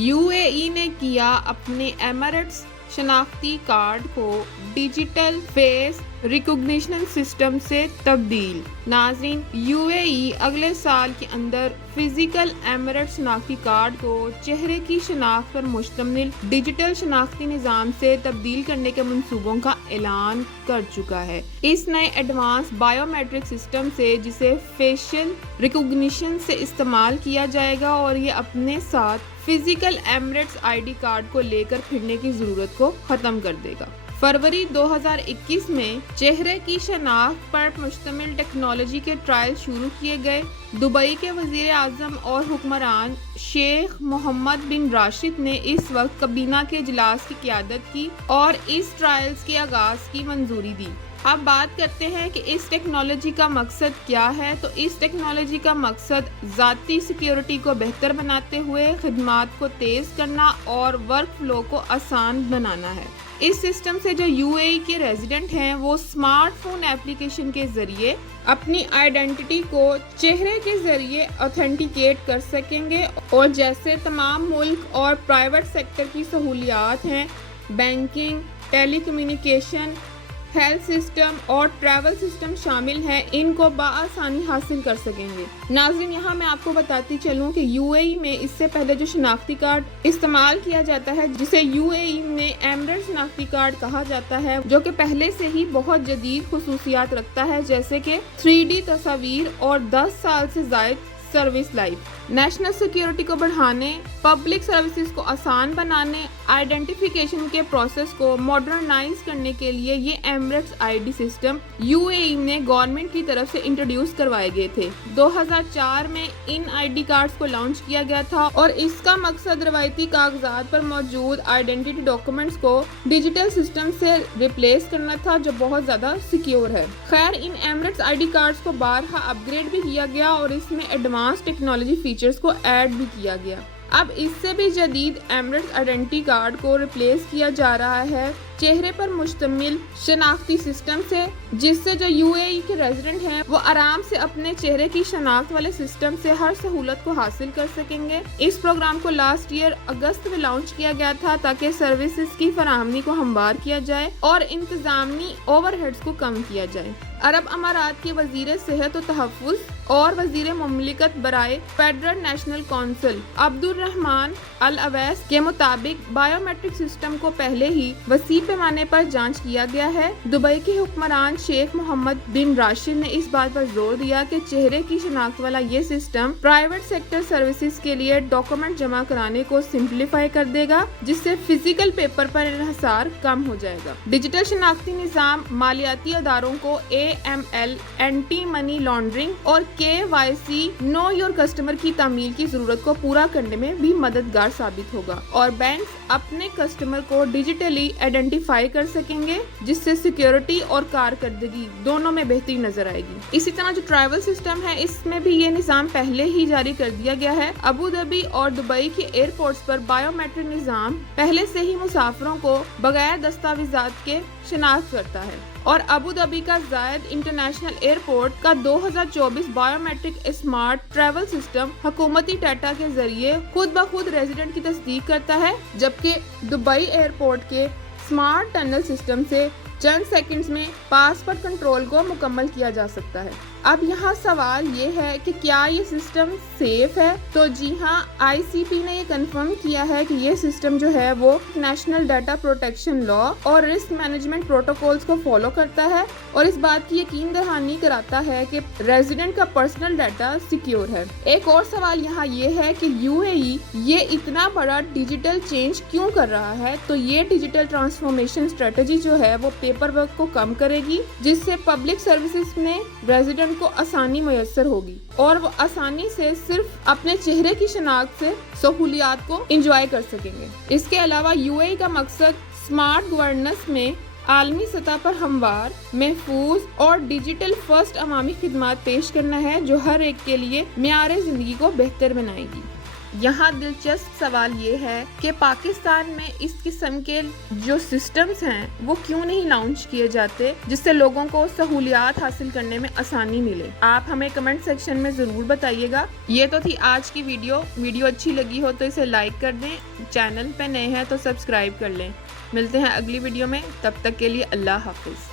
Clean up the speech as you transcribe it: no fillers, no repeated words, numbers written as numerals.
UAE نے کیا اپنے ایمریٹس شناختی کارڈ کو ڈیجیٹل فیس ریکگنیشن سسٹم سے تبدیل۔ ناظرین، UAE اگلے سال کے اندر فزیکل ایمریٹس شناختی کارڈ کو چہرے کی شناخت پر مشتمل ڈیجیٹل شناختی نظام سے تبدیل کرنے کے منصوبوں کا اعلان کر چکا ہے۔ اس نئے ایڈوانس بائیو میٹرک سسٹم سے جسے فیشل ریکگنیشن سے استعمال کیا جائے گا اور یہ اپنے ساتھ فزیکل ایمریٹس ID کارڈ کو لے کر پھرنے کی ضرورت کو ختم کر دے گا۔ فروری 2021 میں چہرے کی شناخت پر مشتمل ٹیکنالوجی کے ٹرائل شروع کیے گئے۔ دبئی کے وزیر اعظم اور حکمران شیخ محمد بن راشد نے اس وقت کابینہ کے اجلاس کی قیادت کی اور اس ٹرائلز کے آغاز کی منظوری دی۔ اب بات کرتے ہیں کہ اس ٹیکنالوجی کا مقصد کیا ہے۔ تو اس ٹیکنالوجی کا مقصد ذاتی سیکیورٹی کو بہتر بناتے ہوئے خدمات کو تیز کرنا اور ورک فلو کو آسان بنانا ہے۔ اس سسٹم سے جو UAE کے ریزیڈنٹ ہیں وہ اسمارٹ فون ایپلیکیشن کے ذریعے اپنی آئیڈینٹی کو چہرے کے ذریعے اوتھینٹیکیٹ کر سکیں گے اور جیسے تمام ملک اور پرائیویٹ سیکٹر کی سہولیات ہیں، بینکنگ، ٹیلی کمیونیکیشن، ہیلتھ سسٹم اور ٹریول سسٹم شامل ہیں، ان کو بآسانی حاصل کر سکیں گے۔ ناظرین، یہاں میں آپ کو بتاتی چلوں کہ UAE میں اس سے پہلے جو شناختی کارڈ استعمال کیا جاتا ہے جسے UAE میں ایمریٹس شناختی کارڈ کہا جاتا ہے، جو کہ پہلے سے ہی بہت جدید خصوصیات رکھتا ہے، جیسے کہ 3D تصاویر اور 10 سال سے زائد سروس لائف۔ نیشنل سیکیورٹی کو بڑھانے، پبلک سروسز کو آسان بنانے، آئیڈینٹیفیکیشن کے پروسیس کو ماڈرنائز کرنے کے لیے یہ ایمریٹس ID سسٹم UAE میں گورنمنٹ کی طرف سے انٹروڈیوس کروائے گئے تھے۔ 2004 میں ان ID کارڈز کو لانچ کیا گیا تھا اور اس کا مقصد روایتی کاغذات پر موجود آئیڈینٹی ڈاکومنٹس کو ڈیجیٹل سسٹم سے ریپلیس کرنا تھا، جو بہت زیادہ سیکیور ہے۔ خیر، ان ایمریٹس ID کارڈز کو بارہا اپ گریڈ بھی کیا گیا اور اس میں ایڈوانس ٹیکنالوجی فیچرز کو ایڈ بھی کیا گیا۔ اب اس سے بھی جدید ایمریٹس آئیڈینٹی کارڈ کو ریپلیس کیا جا رہا ہے چہرے پر مشتمل شناختی سسٹم سے، جس سے جو UAE کے ریزیڈنٹ ہیں وہ آرام سے اپنے چہرے کی شناخت والے سسٹم سے ہر سہولت کو حاصل کر سکیں گے۔ اس پروگرام کو لاسٹ ایئر اگست میں لانچ کیا گیا تھا تاکہ سروسز کی فراہمی کو ہموار کیا جائے اور انتظامی اوور ہیڈز کو کم کیا جائے۔ عرب امارات کے وزیر صحت و تحفظ اور وزیر مملکت برائے فیڈرل نیشنل کونسل عبدالرحمن العویس کے مطابق بائیو میٹرک سسٹم کو پہلے ہی وسیع پیمانے پر جانچ کیا گیا ہے۔ دبئی کے حکمران شیخ محمد بن راشد نے اس بات پر زور دیا کہ چہرے کی شناخت والا یہ سسٹم پرائیویٹ سیکٹر سروسز کے لیے ڈاکومنٹ جمع کرانے کو سمپلیفائی کر دے گا، جس سے فزیکل پیپر پر انحصار کم ہو جائے گا۔ ڈیجیٹل شناختی نظام مالیاتی اداروں کو AML اینٹی منی لانڈرنگ اور KYC نو یور کسٹمر کی تعمیل کی ضرورت کو پورا کرنے میں بھی مددگار ثابت ہوگا اور بینکس اپنے کسٹمر کو ڈیجیٹلی آئیڈینٹیفائی کر سکیں گے، جس سے سیکیورٹی اور کارکردگی دونوں میں بہتری نظر آئے گی۔ اسی طرح جو ٹریول سسٹم ہے، اس میں بھی یہ نظام پہلے ہی جاری کر دیا گیا ہے۔ ابوظہبی اور دبئی کے ایئرپورٹس پر بائیو میٹرک نظام پہلے سے ہی مسافروں کو بغیر دستاویزات کے شناخت کرتا ہے اور ابوظہبی کا زائد انٹرنیشنل ایئرپورٹ کا 2024 biometric smart travel system حکومتی ڈیٹا کے ذریعے خود بخود ریزیڈنٹ کی تصدیق کرتا ہے، جبکہ دبئی ایئرپورٹ کے اسمارٹ ٹنل سسٹم سے چند سیکنڈز میں پاسپورٹ کنٹرول کو مکمل کیا جا سکتا ہے۔ اب یہاں سوال یہ ہے کہ کیا یہ سسٹم سیف ہے؟ تو جی ہاں، ICP نے یہ کنفرم کیا ہے کہ یہ سسٹم جو ہے وہ نیشنل ڈیٹا پروٹیکشن لا اور رسک مینجمنٹ پروٹوکولز کو فالو کرتا ہے اور اس بات کی یقین دہانی کراتا ہے کہ ریزیڈنٹ کا پرسنل ڈیٹا سیکیور ہے۔ ایک اور سوال یہاں یہ ہے کہ UAE یہ اتنا بڑا ڈیجیٹل چینج کیوں کر رہا ہے؟ تو یہ ڈیجیٹل ٹرانسفارمیشن اسٹریٹجی جو ہے وہ پیپر ورک کو کم کرے گی، جس سے پبلک سروسز میں ریزیڈنٹ کو آسانی میسر ہوگی اور وہ آسانی سے صرف اپنے چہرے کی شناخت سے سہولیات کو انجوائے کر سکیں گے۔ اس کے علاوہ UAE کا مقصد اسمارٹ گورننس میں عالمی سطح پر ہموار، محفوظ اور ڈیجیٹل فرسٹ عوامی خدمات پیش کرنا ہے، جو ہر ایک کے لیے معیار زندگی کو بہتر بنائے گی۔ یہاں دلچسپ سوال یہ ہے کہ پاکستان میں اس قسم کے جو سسٹمز ہیں وہ کیوں نہیں لانچ کیے جاتے جس سے لوگوں کو سہولیات حاصل کرنے میں آسانی ملے۔ آپ ہمیں کمنٹ سیکشن میں ضرور بتائیے گا۔ یہ تو تھی آج کی ویڈیو اچھی لگی ہو تو اسے لائک کر دیں، چینل پہ نئے ہیں تو سبسکرائب کر لیں۔ ملتے ہیں اگلی ویڈیو میں، تب تک کے لیے اللہ حافظ۔